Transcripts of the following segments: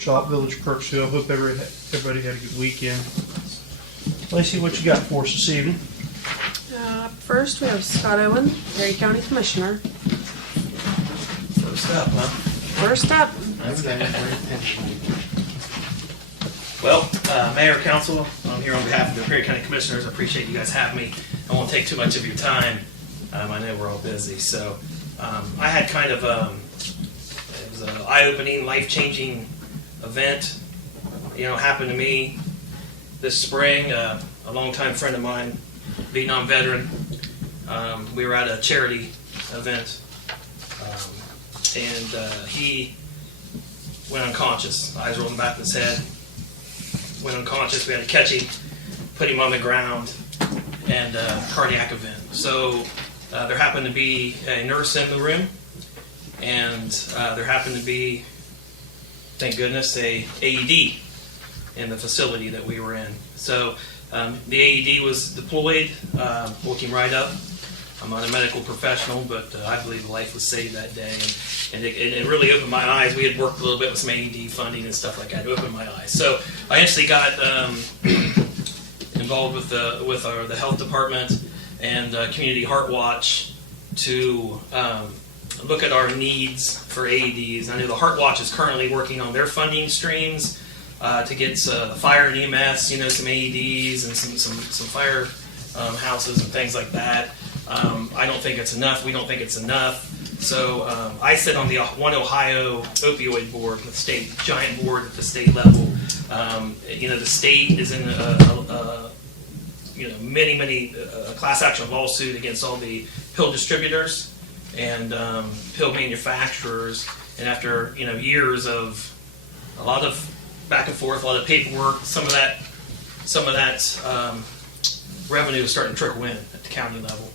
workshop, Village of Crooksville. Hope everybody had a good weekend. Lacey, what you got for us this evening? First, we have Scott Owen, Perry County Commissioner. First up, huh? First up. Well, Mayor, Council, I'm here on behalf of the Perry County Commissioners. I appreciate you guys having me. I won't take too much of your time. I know we're all busy. So I had kind of it was an eye-opening, life-changing event. Happened to me this spring. A longtime friend of mine, Vietnam veteran. We were at a charity event, and he went unconscious. Eyes rolling back in his head. Went unconscious. We had to catch him, put him on the ground, and cardiac event. So there happened to be a nurse in the room, and there happened to be, thank goodness, a AED in the facility that we were in. So the AED was deployed, woke him right up. I'm not a medical professional, but I believe a life was saved that day, and it really opened my eyes. We had worked a little bit with some AED funding and stuff like that. It opened my eyes. So I actually got involved with the health department and Community Heart Watch to look at our needs for AEDs. I know the Heart Watch is currently working on their funding streams to get fire and EMS, some AEDs and some fire houses and things like that. I don't think it's enough. We don't think it's enough. So I sit on the One Ohio Opioid Board, the state giant board at the state level. The state is in many class action lawsuit against all the pill distributors and pill manufacturers. And after years of a lot of back and forth, a lot of paperwork, some of that revenue is starting to trickle in at the county level.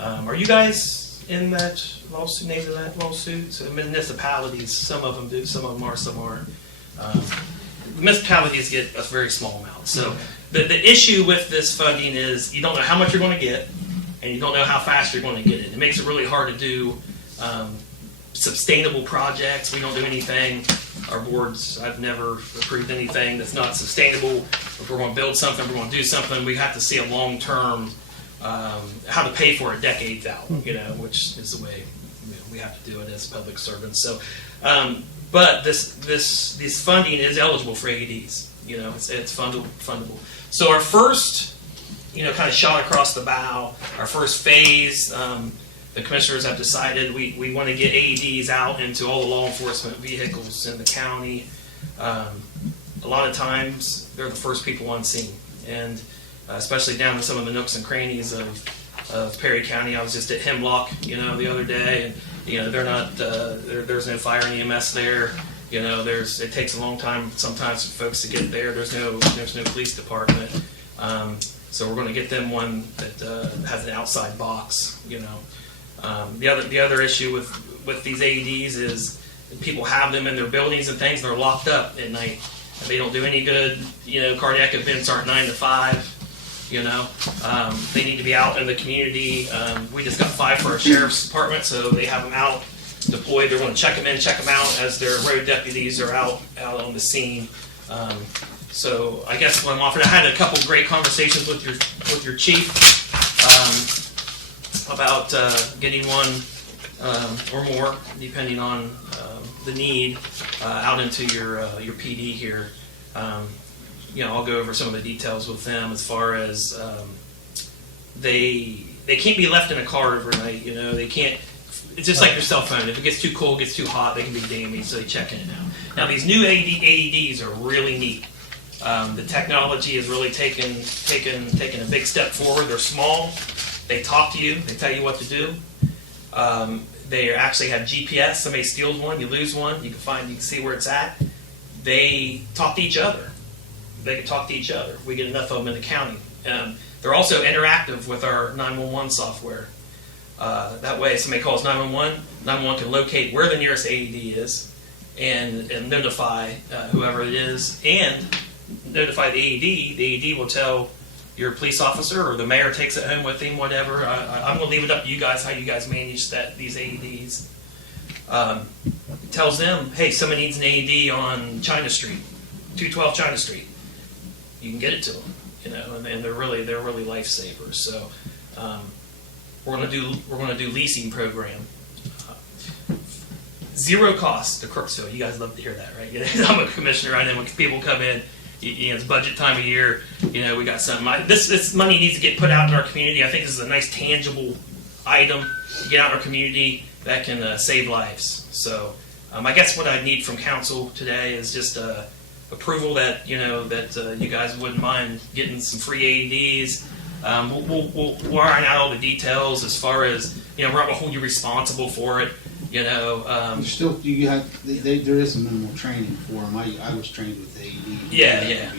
Are you guys in that lawsuit, named in that lawsuit? So municipalities, some of them do, some of them are, some aren't. Municipalities get a very small amount. So the issue with this funding is you don't know how much you're going to get, and you don't know how fast you're going to get it. It makes it really hard to do sustainable projects. We don't do anything. Our boards, I've never approved anything that's not sustainable. If we're going to build something, we're going to do something, we have to see a long-term how to pay for it decades out, which is the way we have to do it as public servants. So, but this funding is eligible for AEDs. It's fundable. So our first, kind of shot across the bow, our first phase, the commissioners have decided we want to get AEDs out into all the law enforcement vehicles in the county. A lot of times they're the first people on scene, and especially down in some of the nooks and crannies of Perry County. I was just at Hemlock, the other day, and they're not. There's no fire and EMS there. It takes a long time sometimes for folks to get there. There's no police department. So we're going to get them one that has an outside box. The other issue with these AEDs is people have them in their buildings and things. They're locked up at night. And they don't do any good. Cardiac events aren't 9 to 5. They need to be out in the community. We just got 5 for our sheriff's department, so they have them out deployed. They're going to check them in, check them out as their road deputies are out on the scene. So I guess what I'm offering, I had a couple great conversations with your chief about getting one or more, depending on the need, out into your PD here. I'll go over some of the details with them as far as they can't be left in a car overnight. They can't. It's just like your cell phone. If it gets too cold, gets too hot, they can be damaged. So they check in and out. Now these new AEDs are really neat. The technology has really taken a big step forward. They're small. They talk to you. They tell you what to do. They actually have GPS. Somebody steals one, you lose one. You can see where it's at. They talk to each other. They can talk to each other. We get enough of them in the county. They're also interactive with our 911 software. That way, if somebody calls 911, 911 can locate where the nearest AED is and notify whoever it is and notify the AED. The AED will tell your police officer or the mayor takes it home with him, whatever. I'm going to leave it up to you guys how you guys manage these AEDs. tells them, hey, somebody needs an AED on China Street, 212 China Street. You can get it to them, and they're really lifesavers. So we're gonna do leasing program. Zero cost to Crooksville. You guys love to hear that, right? I'm a commissioner. I know when people come in, it's budget time of year. We got something. This money needs to get put out in our community. I think this is a nice tangible item to get out in our community that can save lives. So I guess what I need from council today is just approval that you guys wouldn't mind getting some free AEDs. We'll iron out all the details as far as we're not gonna hold you responsible for it. There is some minimal training for them. I was trained with AED. Yeah.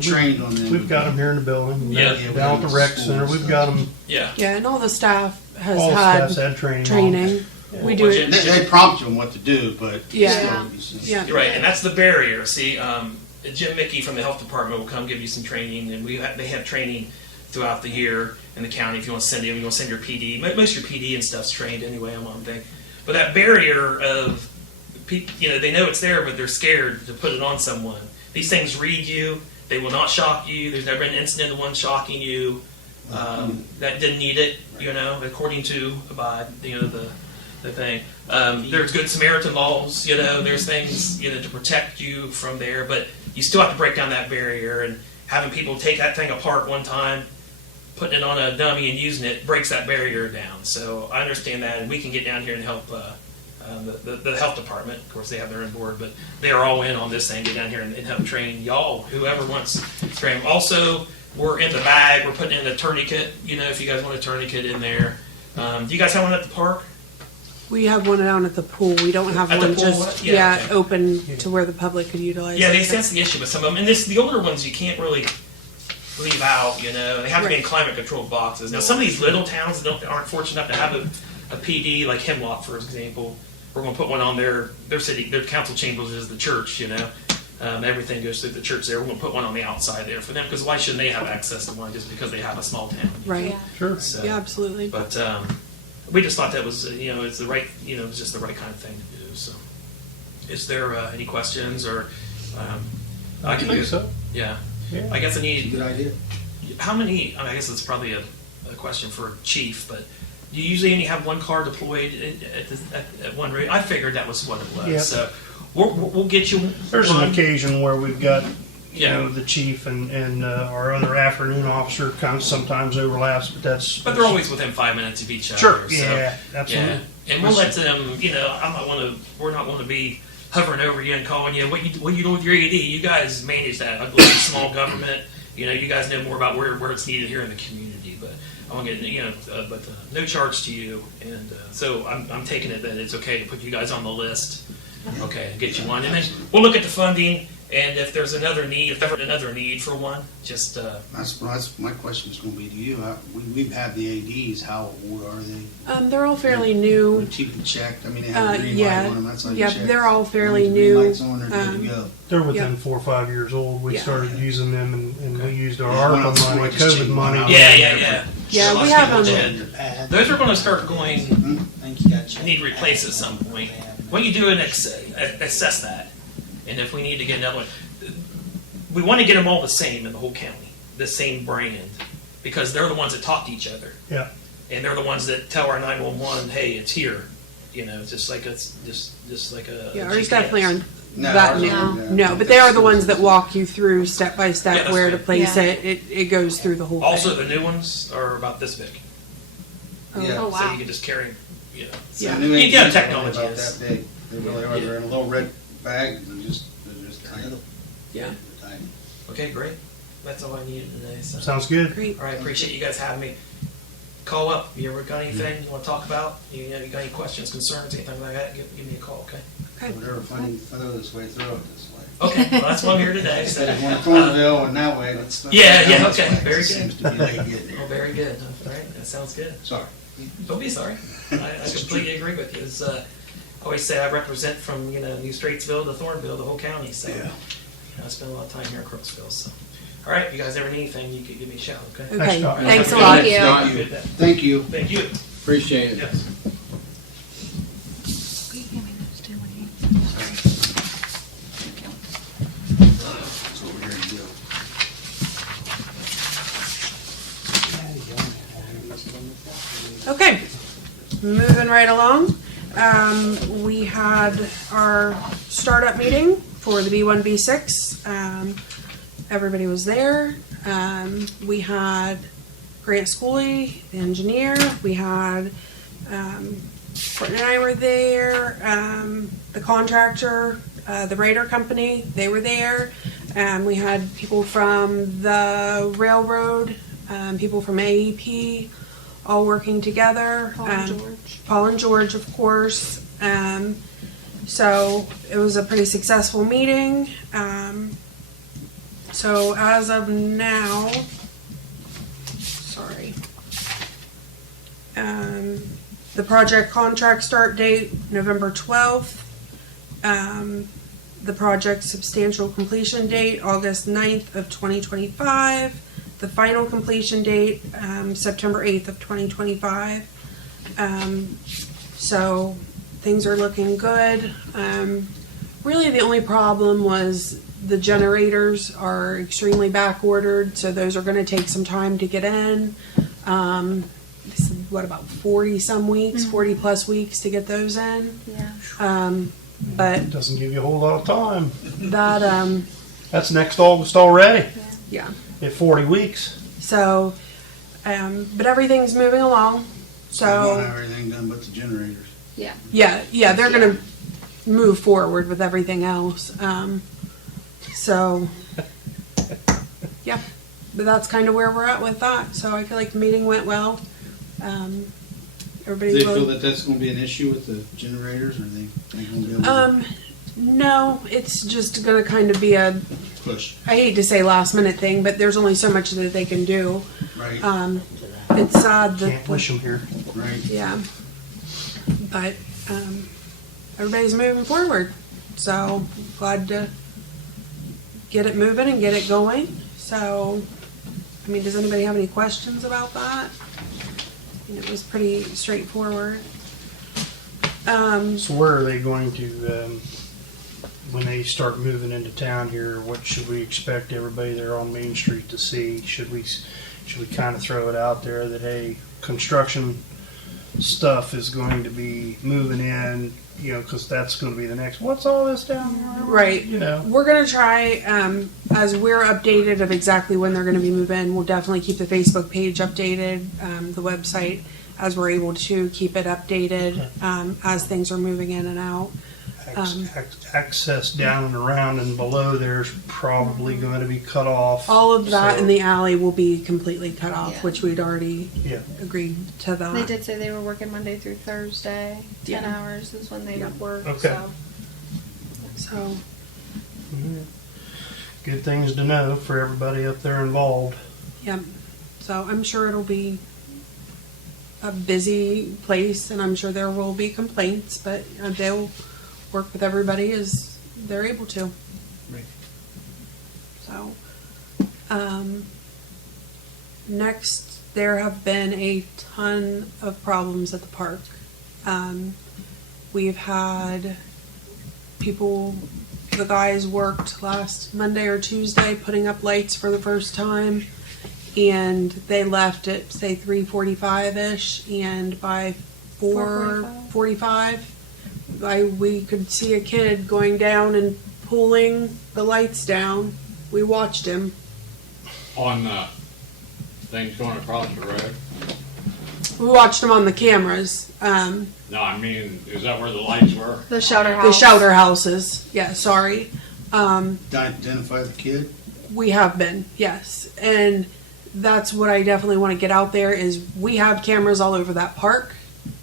Trained on them. We've got them here in the building. Yeah. Down at the rec center, we've got them. Yeah. Yeah, and all the staff has All had staff's had training. training. We do it. They prompt you on what to do, but Yeah. still, You're right, and that's the barrier. See, Jim Mickey from the health department will come give you some training, and they have training throughout the year in the county. If you want to send them, you want to send your PD. Most of your PD and stuff's trained anyway on one thing. But that barrier of, they know it's there, but they're scared to put it on someone. These things read you. They will not shock you. There's never been an incident of one shocking you that didn't need it, according to the thing. There's Good Samaritan laws, there's things, to protect you from there. But you still have to break down that barrier, and having people take that thing apart one time, putting it on a dummy and using it breaks that barrier down. So I understand that, and we can get down here and help the health department. Of course, they have their own board, but they're all in on this thing. Get down here and help train y'all, whoever wants to train. Also, we're in the bag. We're putting in a tourniquet. If you guys want a tourniquet in there. Do you guys have one at the park? We have one down at the pool. We don't have At the one pool? just Yeah, okay. open to where the public could utilize Yeah, it. that's the issue with some of them. And the older ones you can't really leave out, They have to be in climate controlled boxes. Now, some of these little towns that aren't fortunate enough to have a PD, like Hemlock, for example, we're going to put one on their council chambers is the church, everything goes through the church there. We're going to put one on the outside there for them, because why shouldn't they have access to one just because they have a small town? Right. Yeah. Sure. So, Yeah, absolutely. But we just thought that was, it's the right, it's just the right kind of thing to do. So, is there any questions or? I think so. Yeah. Yeah. I guess I it's a need. good idea. How many? I guess it's probably a question for Chief, but do you usually only have one car deployed at one rate? I figured that was what it was. Yeah. So we'll get you. There's one. an occasion where we've got, Yeah. the chief and our other afternoon officer kind of sometimes overlaps, but that's. But they're always within 5 minutes of each other. Sure. So, Yeah. Absolutely. yeah. And we'll let them. We're not going to be hovering over you and calling you. What you do with your AED? You guys manage that. I believe small government. You guys know more about where it's needed here in the community. But I want to get but no charge to you. And so I'm taking it that it's okay to put you guys on the list. Okay, get you one, and then we'll look at the funding. And if there's another need, for one, just That's my question is going to be to you. We've had the ADs. How old are they? They're all fairly new. When cheaply checked. I mean, they have a green light on them. That's how you Yeah, check. they're all fairly When the green new. lights on, they're good to go. They're within Yeah. 4 or 5 years old. We Yeah. started using them, and we used our Yeah, one of ARPA them money, I just COVID checked money. one out. yeah. Yeah, So we lots have of people them. did. Those are going to start going. Mm-hmm. Need replaced at some point. When you do assess that, and if we need to get another one, we want to get them all the same in the whole county, the same brand, because they're the ones that talk to each other, Yeah. and they're the ones that tell our 911, hey, it's here. Just like it's just like a Yeah, ours GPS. definitely aren't No, that ours new. aren't, No, but they are the ones that walk you through step by Yeah, step that's where to good. place Yeah. it. It goes through the whole Also, thing. the new ones are about this big, Yeah. Oh, so wow. you can just carry. Yeah. New You got ADs technology are about is- that big. They really are. They're in a little red bag. They're just tiny. Yeah. They're tiny. Okay, great. That's all I needed today. So. Sounds good. Great. All right, appreciate you guys having me. Call up. You ever got anything you want to talk about? You got any questions, concerns, anything like that? Give me a call, okay? Okay. Whatever funny throw this way, throw it this way. Okay, well, that's why I'm here today. Instead of So, going Thornville and that way, let's. Yeah, down this okay, way. very It good. Seems to be late getting oh, there. very good. All right, that sounds good. Sorry. Don't be sorry. I completely agree with you. It's, I always say I represent from New Straitsville to Thornville, the whole county. So Yeah. I spend a lot of time here in Crooksville. So, all right, you guys ever need anything, you can give me a shout. Okay. Okay. Doc. Thanks a Have lot. good day. Thank you. Good day. Thank you. Thank you. Appreciate it. Yes. moving right along. We had our startup meeting for the B1, B6. Everybody was there. We had Grant Schooley, the engineer. We had Courtney and I were there. The contractor, the Raider company, they were there. We had people from the railroad, people from AEP, all working together. Paul and George, of course. So it was a pretty successful meeting. So as of now, the project contract start date, November 12th. The project substantial completion date, August 9th of 2025. The final completion date, September 8th of 2025. So things are looking good. Really the only problem was the generators are extremely back ordered, so those are going to take some time to get in. This is, what, about 40 some weeks, 40 plus weeks to get those in. Yeah. But It doesn't give you a whole lot of time. that, That's next August already. yeah. At 40 weeks. So, but everything's moving along. We So, don't have everything done but the generators. Yeah. yeah, they're gonna move forward with everything else. So, yeah, but that's kind of where we're at with that. So I feel like the meeting went well. Do Everybody's they feel really, that that's gonna be an issue with the generators, or are they gonna be able to no, it's just gonna kind of be a, push? I hate to say last minute thing, but there's only so much that they can do. Right, It's sad that, Can't push them here. right. yeah, but everybody's moving forward. So glad to get it moving and get it going. So, I mean, does anybody have any questions about that? And it was pretty straightforward. So where are they going to, when they start moving into town here, what should we expect everybody there on Main Street to see? Should we kind of throw it out there that, hey, construction stuff is going to be moving in, you know, because that's going to be the next, what's all this down there? Right. You know. We're gonna try, as we're updated of exactly when they're gonna be moving, we'll definitely keep the Facebook page updated, the website, as we're able to keep it updated, as things are moving in and out. Access down and around and below there's probably going to be cut off. All of that So, in the alley will be completely cut off, Yeah. which we'd already Yeah. agreed to that. They did say they were working Monday through Thursday. 10 Yeah. hours is when they Yeah. would work. Okay. So So, Good things to know for everybody up there involved. yeah. So I'm sure it'll be a busy place, and I'm sure there will be complaints, but they'll work with everybody as they're able to. Right. So, next, there have been a ton of problems at the park. We've had people, the guys worked last Monday or Tuesday putting up lights for the first time, and they left at, say, 3:45-ish, and by 4:45, we could see a kid going down and pulling the lights down. We watched him. On things going across the road? We watched him on the cameras. No, I mean, is that where the lights were? the shelter The house. shelter houses. Yeah, sorry. Identify the kid? We have been, yes. And that's what I definitely want to get out there is we have cameras all over that park.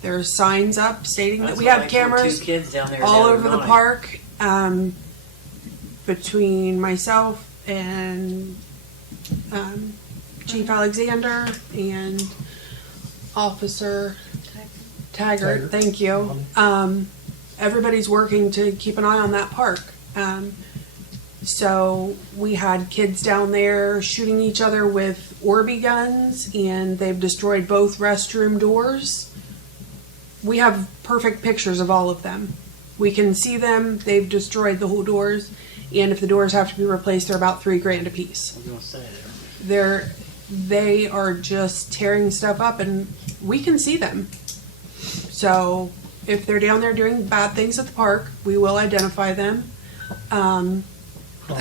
There's signs up stating that we have cameras Two kids down there all the over other the night. park. Between myself and Chief Alexander and Officer Taggart, thank you. Everybody's working to keep an eye on that park. So we had kids down there shooting each other with Orby guns, and they've destroyed both restroom doors. We have perfect pictures of all of them. We can see them. They've destroyed the whole doors, and if the doors have to be replaced, they're about $3,000 a piece. I was gonna say that. They are just tearing stuff up, and we can see them. So if they're down there doing bad things at the park, we will identify them. The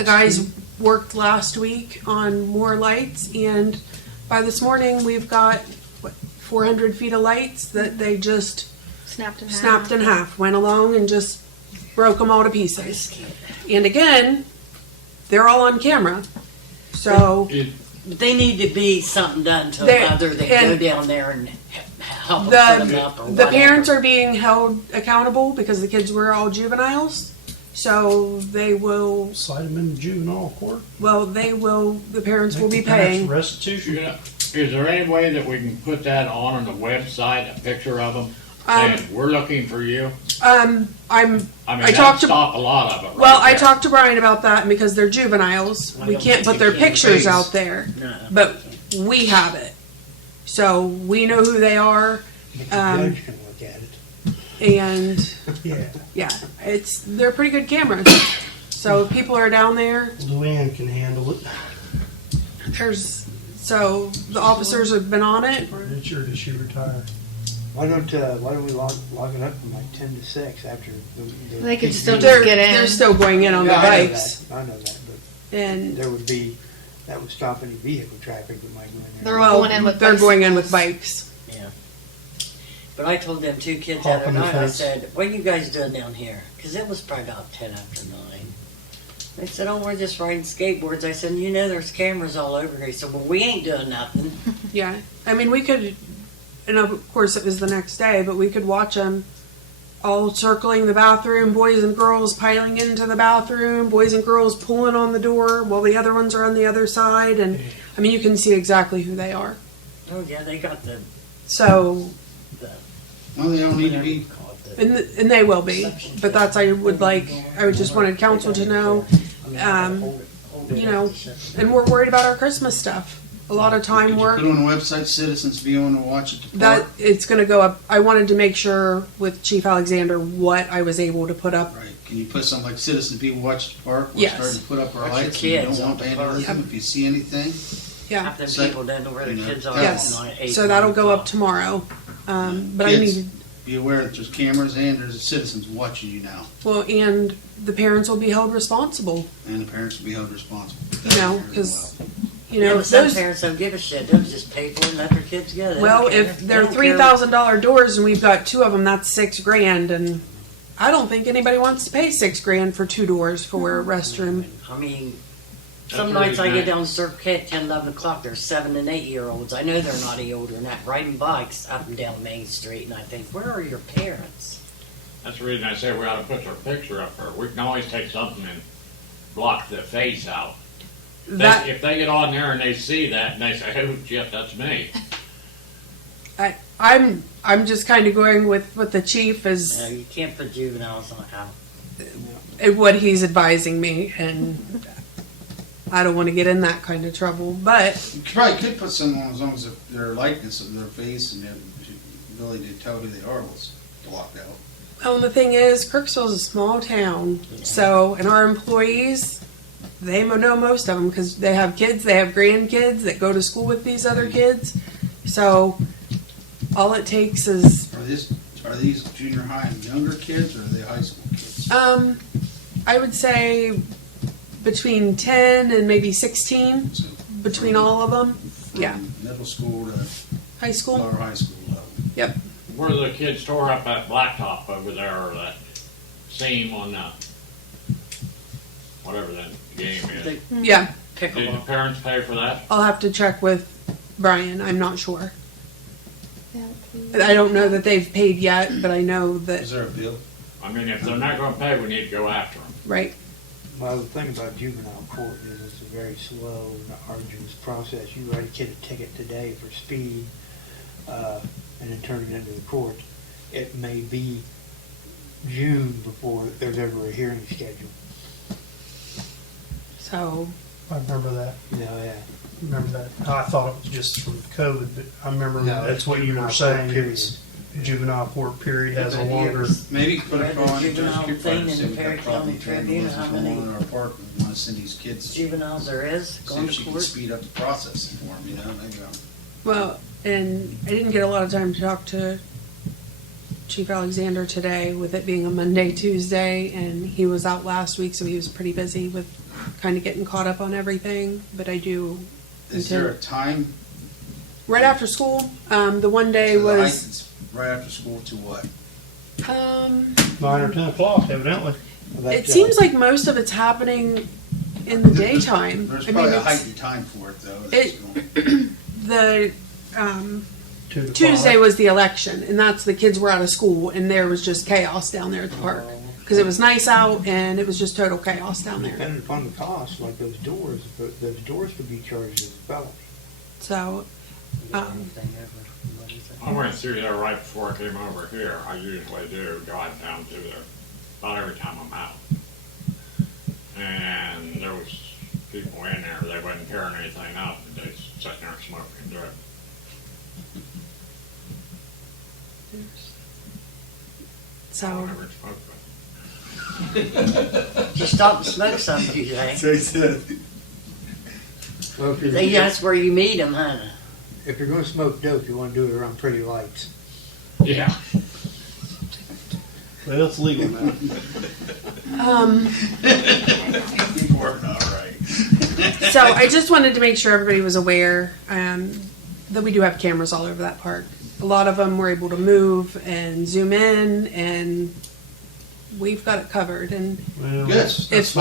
guys worked last week on more lights, and by this morning, we've got, 400 feet of lights that they just Snapped in half. snapped in half, went along and just broke them all to pieces. And again, they're all on camera. So, They need to be something done to They- them other than go and down there and help them put them up or the whatever. parents are being held accountable because the kids were all juveniles. So they will, Slide them in the juvenile court. the parents will be Make the parents paying. restitution. Is there any way that we can put that on the website, a picture of them? Um, Saying, we're looking for you? I I mean, I that'd talked to- stop a lot of it. Well, right I there. talked to Brian about that, and because they're juveniles, we can't put their pictures out there. No. But we have it. So we know who they are, But the Um, judge can look at it. and Yeah. they're pretty good cameras. So if people are down there, Luann can handle it. so the officers have been on it. Or does she retire? Why don't we log it up from like 10 to 6 after the They could still Yeah, just get in. They're still going in on their I know bikes, that. I know that, but and that would stop any vehicle traffic that might go in there. They're all going in with they're going in with bicycles. bikes. Yeah. But I told them two kids the other Hawking the night, I fence. said, what are you guys doing down here? Because it was probably about 10 after 9. They said, oh, we're just riding skateboards. I said, you know, there's cameras all over here. He said, well, we ain't doing nothing. Yeah, I mean, we could, and of course it was the next day, but we could watch them all circling the bathroom, boys and girls piling into the bathroom, boys and girls pulling on the door while the other ones are on the other side, and I mean, you can see exactly who they are. Oh, yeah, they got the So, Well, they don't need to be. and they will be, but that's, I would just wanted council to know, you know, and we're worried about our Christmas stuff. A lot of time Could you we're. put on the website, citizens be on to watch at the That park? it's going to go up. I wanted to make sure with Chief Alexander what I was able to put up. Right, can you put something like citizens be watch at the park? We're Yes. starting to put up our Watch your lights, and you kids don't on want the park. vandalism, if you see anything. Yeah. half them So- people don't know where the you know, kids are. Yes. at 8, So that'll 9 go up o'clock. tomorrow. But I Kids. need Be aware that there's cameras and there's citizens watching you now, and the parents will be held responsible. and the parents will be held responsible. You know, because Yeah, but if some those. parents don't give a shit. They'll just pay for it and let their kids go. They Well, don't care. if They they're don't care. $3,000 doors and we've got 2 of them, that's $6,000, and I don't think anybody wants to pay $6,000 for 2 doors for a restroom. I mean, That's some pretty nights I nice. get down to Circle K at 10, 11 o'clock, there's 7 and 8 year olds. I know they're not any older than that, riding bikes up and down Main Street, and I think, where are your parents? That's the reason I say we ought to put their picture up there. We can always take something and block the face out. That If they get on there and they see that and they say, oh, shit, that's me. I'm just kind of going with what the chief is. You know, you can't put juveniles on out. What he's advising me, and I don't want to get in that kind of trouble. But You probably could put someone, as long as their likeness of their face and their ability to tell who they are was blocked out. well, the thing is, Crooksville's a small town, so and our employees, they know most of them because they have kids, they have grandkids that go to school with these other kids. So all it takes is, Are these junior high and younger kids, or are they high school kids? I would say between 10 and maybe 16 So between all of them. from Yeah, Middle school to high school. lower high school level. Where the kids tore up that blacktop over there, or that seam on whatever that game is. They Yeah, Did the pickleball. parents pay for that? I'll have to check with Brian. I'm not sure. Yeah, I don't know that they've paid yet, but I know that, Is there a bill? I mean, if they're not gonna pay, we need to go after them. right. Well, the thing about juvenile court is it's a very slow and arduous process. You write a kid a ticket today for speed, and then turn it into the court. It may be June before there's ever a hearing scheduled. So, I remember that. Yeah. Remember that. I thought it was just from COVID, but I remember No, that's what you were juvenile court saying. period. It's juvenile court period has a Yeah, longer. Maybe put a Read the call on the juvenile Judge thing in say the we've got Perry problem County with Tribune, vandalism how going many on in our park, and we want to send these kids, see Juveniles there is going if to she can court. speed up the process for them, you know, maybe. well, and I didn't get a lot of time to talk to Chief Alexander today with it being a Monday, Tuesday, and he was out last week, so he was pretty busy with kind of getting caught up on everything. But I do Is there a time? right after school. The one day So the was license right after school to what? 9 or 10 o'clock, evidently. it seems like most of it's happening in the daytime. There's I probably mean, a heightened time for it though. That's going- the 2 to Tuesday 5. was the election, and that's the kids were out of school, and there was just chaos down there at the park because it was nice out and it was just total chaos down there. Depending upon the cost, like those doors could be charged as a felony. So, I went through there right before I came over here. I usually do drive down through there about every time I'm out. And there was people in there, they wasn't tearing anything up, but they sitting there smoking dope. I so never smoked it. You stop and smoke some, do you think? So he said, Well, if See, that's where you meet them, huh? if you're gonna smoke dope, you wanna do it around pretty lights. Yeah. Well, it's legal now. "You're working all right." so I just wanted to make sure everybody was aware that we do have cameras all over that park. A lot of them were able to move and zoom in, and we've got it covered. And Well, Good. If-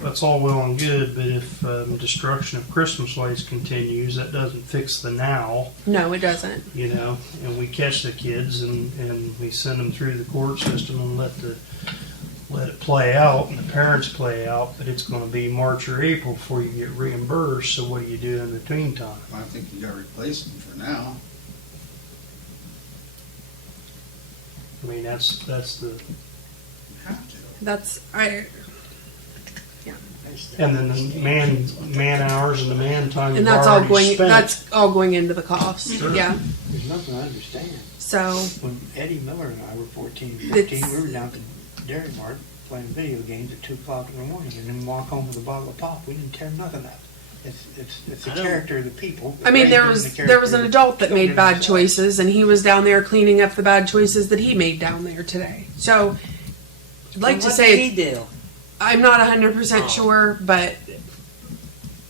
that's all well and good, but if destruction of Christmas lights continues, that doesn't fix the now, no, it doesn't. you know, and we catch the kids and we send them through the court system and let it play out and the parents play out, but it's going to be March or April before you get reimbursed. So what do you do in between time? I think you gotta replace them for now. I mean, that's the, You have to. That's and then the man hours and the man time and you've that's all already going. spent. That's all going into the cost. Sure. Yeah. There's nothing I understand. So When Eddie Miller and I were 14, It's- 15, we were down to Dairy Mart playing video games at 2 o'clock in the morning and then walk home with a bottle of pop. We didn't tear nothing up. It's the I don't- character of the people. I mean, there Raised was in the there was an character adult that made children bad themselves. choices, and he was down there cleaning up the bad choices that he made down there today. So I'd like And to what say did he do? I'm not 100% Oh. sure, but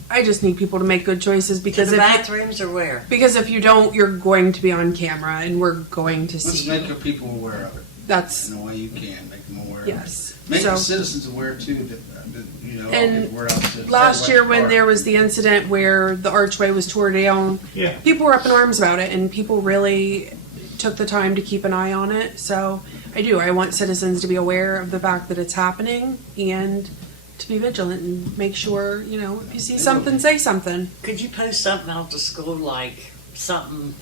I just need people to make good choices To because the if bathrooms or where? because if you don't, you're going to be on camera, and we're going to Let's see. make the people aware of it That's in a way you can, make them aware of it. yes. Make So the citizens aware too, that, you know, And get the word out to last year when everybody. there was the incident where the archway was tore down, Yeah. people were up in arms about it, and people really took the time to keep an eye on it. So I want citizens to be aware of the fact that it's happening and to be vigilant and make sure, you know, if you see something, say something. Could you post something out to school, like something,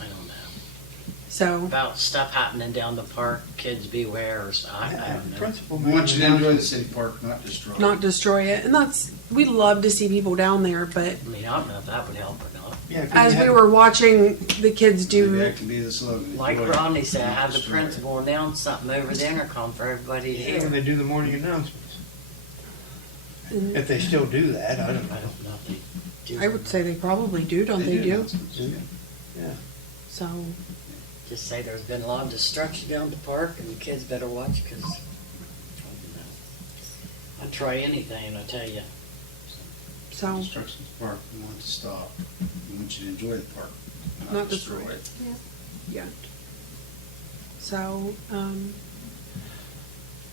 I don't know, So about stuff happening down the park, kids beware, or I Yeah, don't the know. principal We made want you an to enjoy the announcement. city park, not destroy it. not destroy it. And we love to see people down there, but I mean, I don't know if that would help or not. Yeah, 'cause as you we had- were watching the kids Maybe do, that can be the slogan. Like Enjoy it, Rodney said, not have the destroy it. principal announce something over the intercom for everybody to Yeah, when hear. they do the morning announcements. and If they still do that, I don't I know. don't know if they do. I would say they probably do, don't they do? announcements, yeah. Yeah. So Just say there's been a lot of destruction down the park and the kids better watch, because I'd try anything, I tell you. so Destruction of the park, we want it to stop. We want you to enjoy the park, Not not destroy destroy it. yeah. So,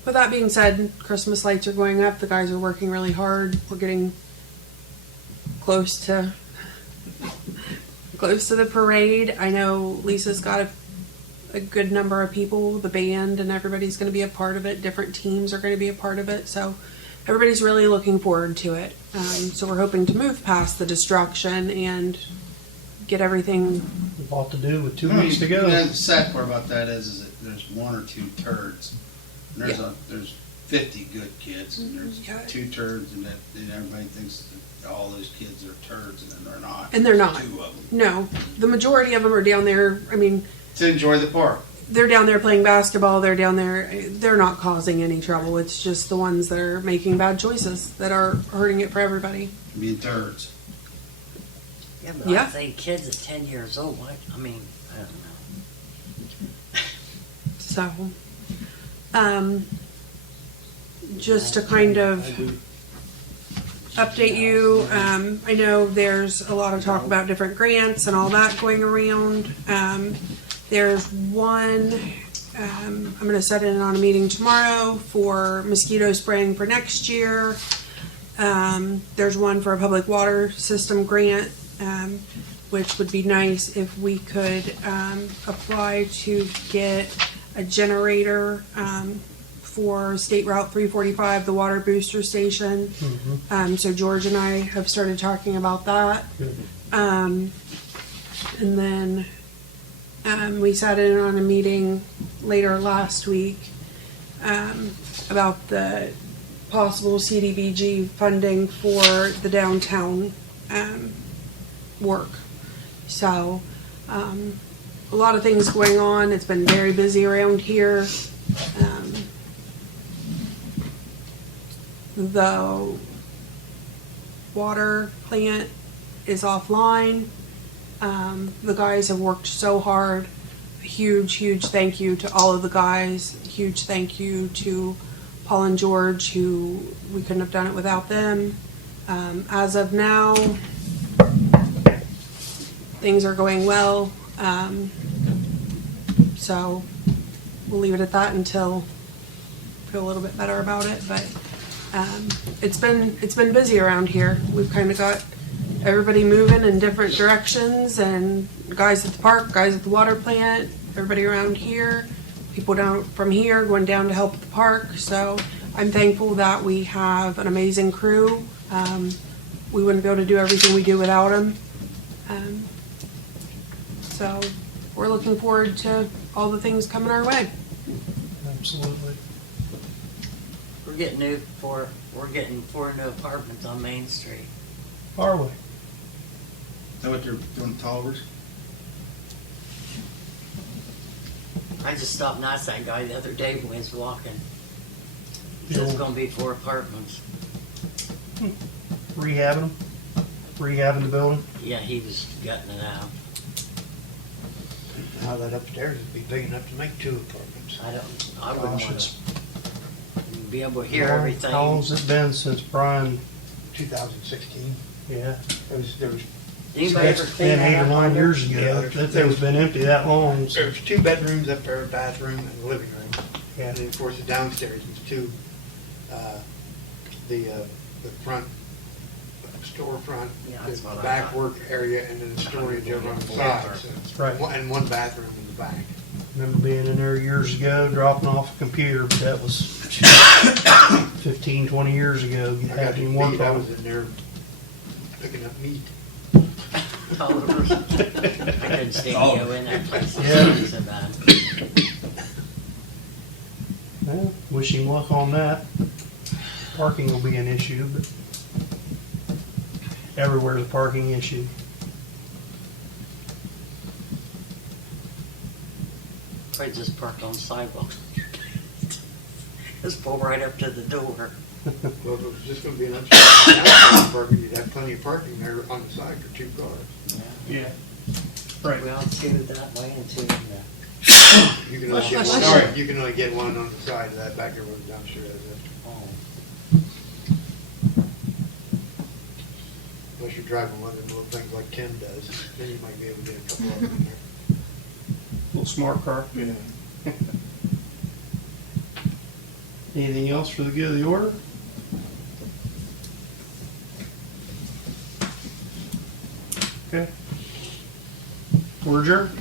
with that being said, Christmas lights are going up. The guys are working really hard. We're getting close to the parade. I know Lisa's got a good number of people. The band and everybody's going to be a part of it. Different teams are going to be a part of it. So everybody's really looking forward to it. So we're hoping to move past the destruction and get everything. A lot to do with 2 I mean, weeks to go. you know, the sad part about that is that there's 1 or 2 turds. And there's 50 good kids, and there's Yeah. 2 turds, and everybody thinks that all those kids are turds, and then they're not. And they're There's not. 2 of them. No, the majority of them are down there. I mean, To enjoy the park. they're down there playing basketball. They're down there. They're not causing any trouble. It's just the ones that are making bad choices that are hurting it for everybody. Being turds. Yeah, but Yeah. I think kids at 10 years old, what, I mean, I don't know. So, just to kind of update you, I know there's a lot of talk about different grants and all that going around. There's one, I'm gonna set in on a meeting tomorrow for mosquito spraying for next year. There's one for a public water system grant, which would be nice if we could apply to get a generator for State Route 345, the water booster station. So George and I have started talking about that. And then we sat in on a meeting later last week about the possible CDBG funding for the downtown work. So a lot of things going on. It's been very busy around here. The water plant is offline. The guys have worked so hard. A huge thank you to all of the guys. Huge thank you to Paul and George, who we couldn't have done it without them. As of now, things are going well. So we'll leave it at that until I feel a little bit better about it. But it's been busy around here. We've kind of got everybody moving in different directions, and guys at the park, guys at the water plant, everybody around here, people down from here going down to help at the park. So I'm thankful that we have an amazing crew. We wouldn't be able to do everything we do without them. So we're looking forward to all the things coming our way. Absolutely. We're getting four new apartments on Main Street. Are we? Is that what they're doing, towers? I just stopped and asked that guy the other day when he was walking. He Yeah. said it's gonna be 4 apartments. Rehabbing them? Rehabbing the building? Yeah, he was gutting it out. Now that upstairs would be big enough to make 2 apartments. I wouldn't Gosh, wanna it's- be able to hear How everything. long's it been since Brian? 2016. Yeah. There was Anybody ever It's clean been 8 that or up? 9 years ago. Yeah, That thing's been empty that long. so- There's 2 bedrooms up there, a bathroom and a living room. Yeah. And then, of course, the downstairs was 2, the front storefront, Yeah, the that's what I back thought. work area, and then the storage over on the Yeah. side. So, Right. And 1 bathroom in the back. Remember being in there years ago, dropping off a computer, but that was 15, 20 years ago. You I had got to any one meat, I was problem. in there picking up meat. Oliver's. I couldn't stand to go in that place. Yeah. It's so bad. Well, wish him luck on that. Parking will be an issue, but everywhere's a parking issue. Probably just park on the sidewalk. Just pull right up to the door. Well, if it was just gonna be an upstairs parking, you'd have plenty of parking there on the side for 2 cars. Yeah. Right. Well, it's two that way and two in there. You can only get Bless one, you. sorry, you can only get one on the side of that back there where the dumpster is. Oh. Unless you're driving one of them little things like Tim does, then you might be able to get a couple of them in there. Little smart car. Yeah. Anything else for the good of the order? Okay. We're adjourned.